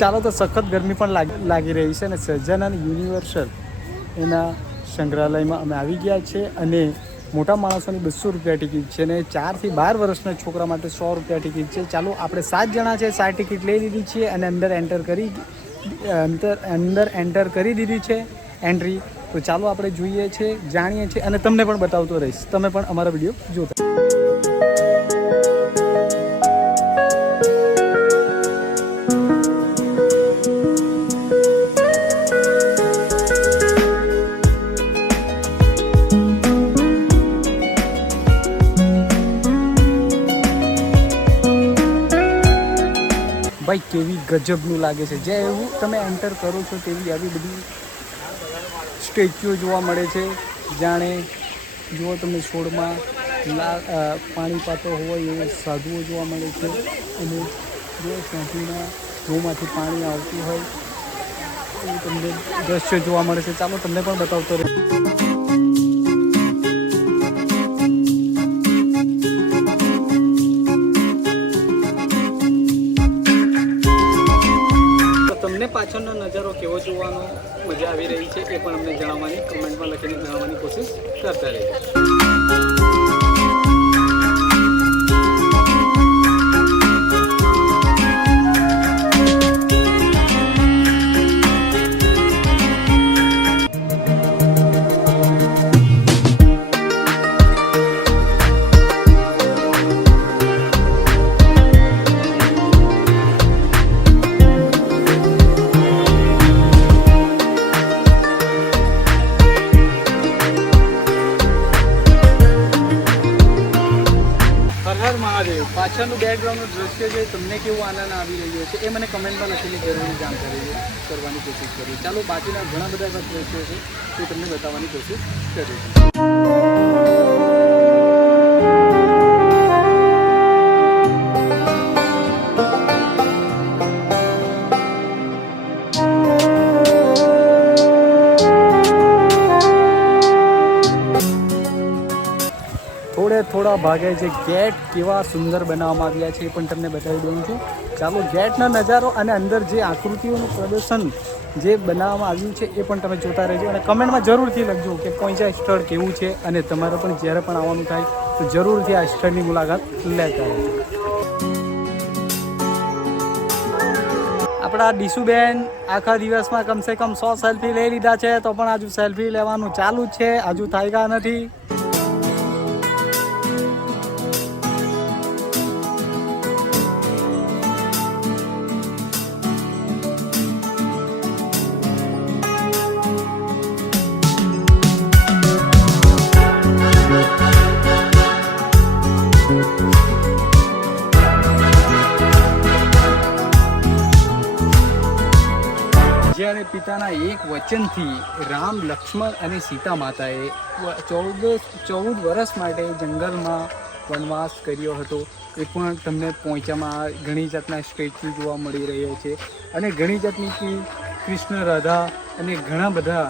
ચાલો તો સખત ગરમી પણ લાગી રહી છે અને સહજાનંદ યુનિવર્સલ એના સંગ્રહાલયમાં અમે આવી ગયા છે અને મોટા માણસોની 200 રૂપિયા ટિકિટ છે અને 4 થી 12 વર્ષના છોકરા માટે 100 રૂપિયા ટિકિટ છે. ચાલો આપણે 7 જણા છે, 7 ટિકિટ લઈ લીધી છે અને અંદર એન્ટર કરી દીધી છે એન્ટ્રી. તો ચાલો આપણે જોઈએ છીએ, જાણીએ છીએ અને તમને પણ બતાવતો રહીશ. તમે પણ અમારા વિડીયો જોતા. ભાઈ કેવી ગજબનું લાગે છે. જે એવું તમે એન્ટર કરો છો તેવી આવી બધી સ્ટેચ્યુઓ જોવા મળે છે. જાણે જુઓ તમને છોડમાં પાણી પાતો હોય એ સાધુઓ જોવા મળે છે અને જો સાધુના મોંમાંથી પાણી આવતું હોય એવું તમને દ્રશ્ય જોવા મળે છે. ચાલો તમને પણ બતાવતો રહે. તમને પાછળનો નજારો કેવો જોવાનો મજા આવી રહી છે એ પણ અમને જણાવવાની કમેન્ટમાં લખીને જણાવવાની કોશિશ કરતા રહેજો. પાછળનું બેકગ્રાઉન્ડનું દ્રશ્ય છે તમને કેવો આનંદ આવી રહ્યો છે એ મને કમેન્ટમાં લખીને જરૂર જાણકારી કરવાની કોશિશ કરીએ. ચાલો બાકીના ઘણા બધા એવા દ્રશ્યો છે તે તમને બતાવવાની કોશિશ કરીએ. થોડા ભાગે જે ગેટ કેવા સુંદર બનાવવામાં આવ્યા છે એ પણ તમને બતાવી દઉં છું. ચાલો ગેટનો નજારો અને અંદર જે આકૃતિઓનું પ્રદર્શન જે બનાવવામાં આવ્યું છે એ પણ તમે જોતા રહેજો અને કમેન્ટમાં જરૂરથી લખજો કે કોઈ સ્થળ કેવું છે અને તમારે પણ જ્યારે પણ આવવાનું થાય તો જરૂરથી આ સ્થળની મુલાકાત લેતા રહેજો. આપણા ડીશુબેન આખા દિવસમાં કમસે કમ 100 સેલ્ફી લઈ લીધા છે તો પણ હજુ સેલ્ફી લેવાનું ચાલુ જ છે, હજુ થાક્યા નથી. જ્યારે પિતાના એક વચનથી રામ, લક્ષ્મણ અને સીતા માતાએ 14 વર્ષ માટે જંગલમાં વનવાસ કર્યો હતો એ પણ તમને પહોંચ્યામાં ઘણી જાતના સ્ટેચ્યુ જોવા મળી રહ્યો છે અને ઘણી જાતની કૃષ્ણ, રાધા અને ઘણા બધા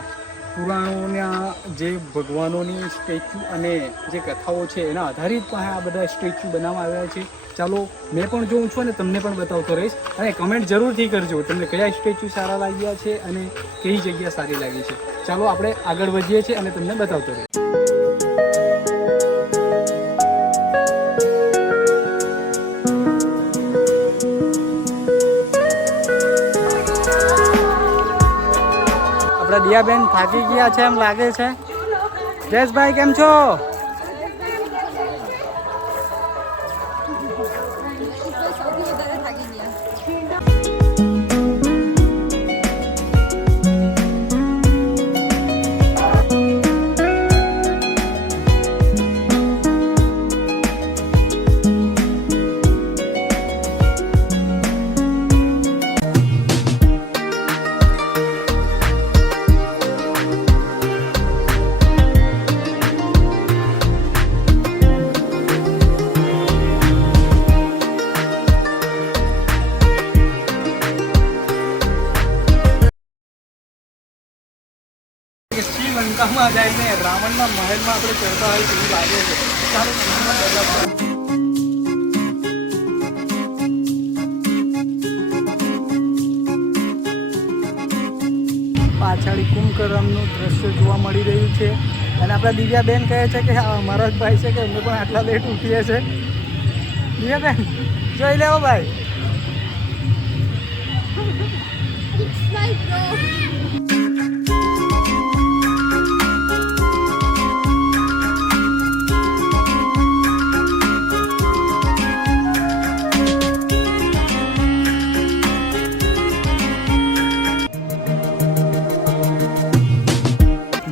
પુરાણોના જે ભગવાનોની સ્ટેચ્યુ અને જે કથાઓ છે એના આધારિત પણ આ બધા સ્ટેચ્યુ બનાવવામાં આવ્યા છે. ચાલો મેં પણ જોઉં છું અને તમને પણ બતાવતો રહીશ અને કમેન્ટ જરૂરથી કરજો તમને કયા સ્ટેચ્યુ સારા લાગ્યા છે અને કઈ જગ્યા સારી લાગી છે. ચાલો આપણે આગળ વધીએ છીએ અને તમને બતાવતો રહીશ. આપણા દિયાબેન થાકી ગયા છે એમ લાગે છે. જયેશભાઈ કેમ છો? લંકામાં જઈને રાવણના મહેલમાં આપણે ચડતા હોય તેવું લાગે છે. ચાલો પાછળ કુંભકર્ણનું દ્રશ્ય જોવા મળી રહ્યું છે અને આપણા દિવ્યાબેન કહે છે કે હા અમારા જ ભાઈ છે કે અમે પણ આટલા લેટ ઉઠીએ છીએ. દિવ્યાબેન જોઈ લેવો ભાઈ.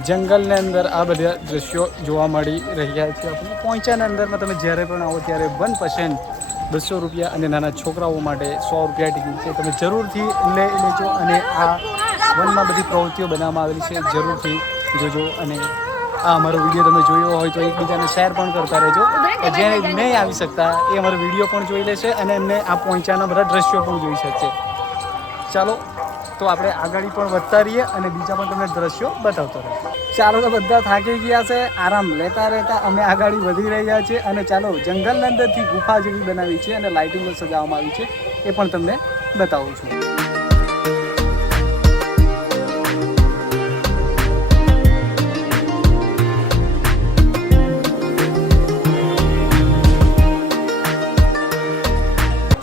જંગલની અંદર આ બધા દ્રશ્યો જોવા મળી રહ્યા છે. આપણે પોઈચાના અંદરમાં તમે જ્યારે પણ આવો ત્યારે 1% 200 રૂપિયા અને નાના છોકરાઓ માટે 100 રૂપિયા ટિકિટ છે. તમે જરૂરથી લઈ લેજો અને આ વનમાં બધી પ્રવૃત્તિઓ બનાવવામાં આવેલી છે, જરૂરથી જોજો. અને આ અમારો વિડીયો તમે જોયો હોય તો એકબીજાને શેર પણ કરતા રહેજો. જેને નહીં આવી શકતા એ અમારો વિડીયો પણ જોઈ લેશે અને એમને આ પોઈચાના બધા દ્રશ્યો પણ જોઈ શકશે. ચાલો તો આપણે આગળ પણ વધતા રહીએ અને બીજા પણ તમને દ્રશ્યો બતાવતો રહીએ. ચાલો તો બધા થાકી ગયા છે, આરામ લેતા રહેતા અમે આગળ વધી રહ્યા છીએ. અને ચાલો જંગલની અંદરથી ગુફા જેવી બનાવી છે અને લાઇટિંગો સજાવવામાં આવી છે, એ પણ તમને બતાવું છું.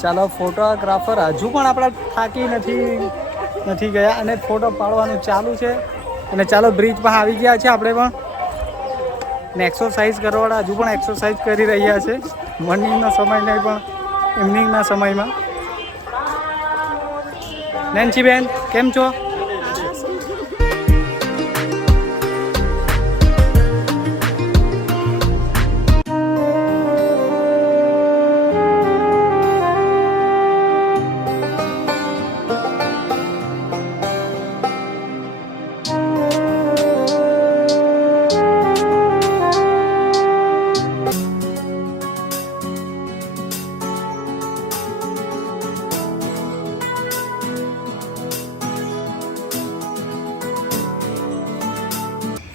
ચાલો ફોટોગ્રાફર હજુ પણ આપણા થાકી નથી ગયા અને ફોટો પાડવાનું ચાલુ છે. અને ચાલો બ્રિજ પર આવી ગયા છે આપણે પણ. ને એક્સરસાઇઝ કરવાવાળા હજુ પણ એક્સરસાઇઝ કરી રહ્યા છે, મોર્નિંગના સમય નહીં પણ ઇવનિંગના સમયમાં. નેન્સીબેન કેમ છો?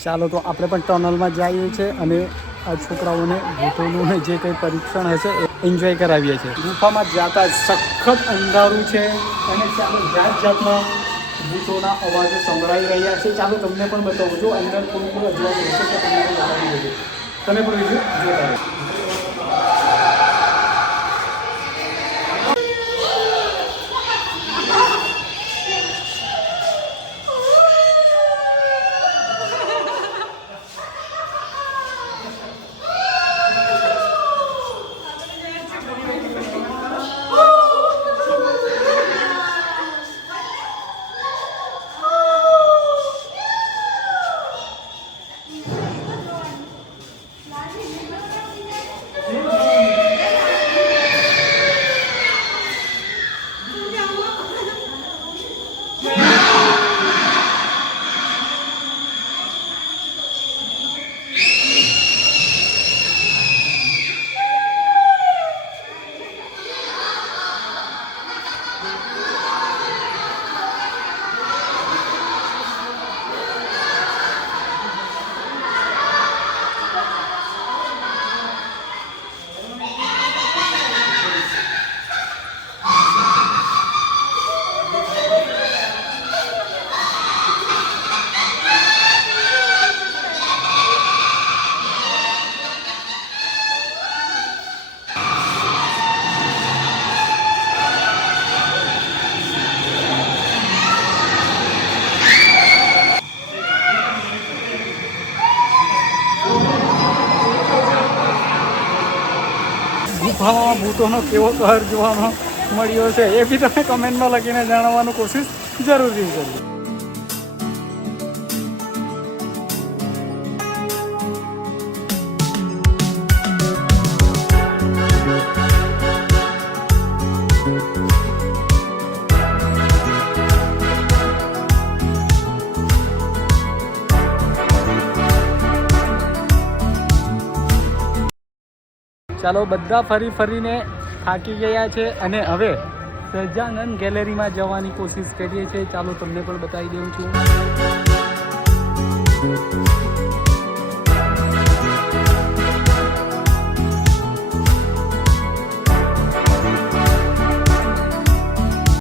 ચાલો તો આપણે પણ ટનલમાં જઈએ છીએ અને આ છોકરાઓને ભૂતોનું જે કંઈ પરીક્ષણ હશે એ એન્જોય કરાવીએ છીએ. ગુફામાં જતા સખત અંધારું છે અને ચાલો જાતના ભૂતોના અવાજો સંભળાઈ રહ્યા છે. ચાલો તમને પણ બતાવું છું, અંદર થોડું અજવાળું હશે તો તમને પણ બતાવી દેજો. તમે પણ વિડીયો જોતા રહો. ગુફામાં ભૂતોનો કેવો કહર જોવાનો મળ્યો છે એ બી તમે કમેન્ટમાં લખીને જણાવવાની કોશિશ જરૂરથી કરજો. ચાલો બધા ફરીને થાકી ગયા છે અને હવે સહજાનંદ ગેલેરીમાં જવાની કોશિશ કરીએ છીએ. ચાલો તમને પણ બતાવી દઉં છું.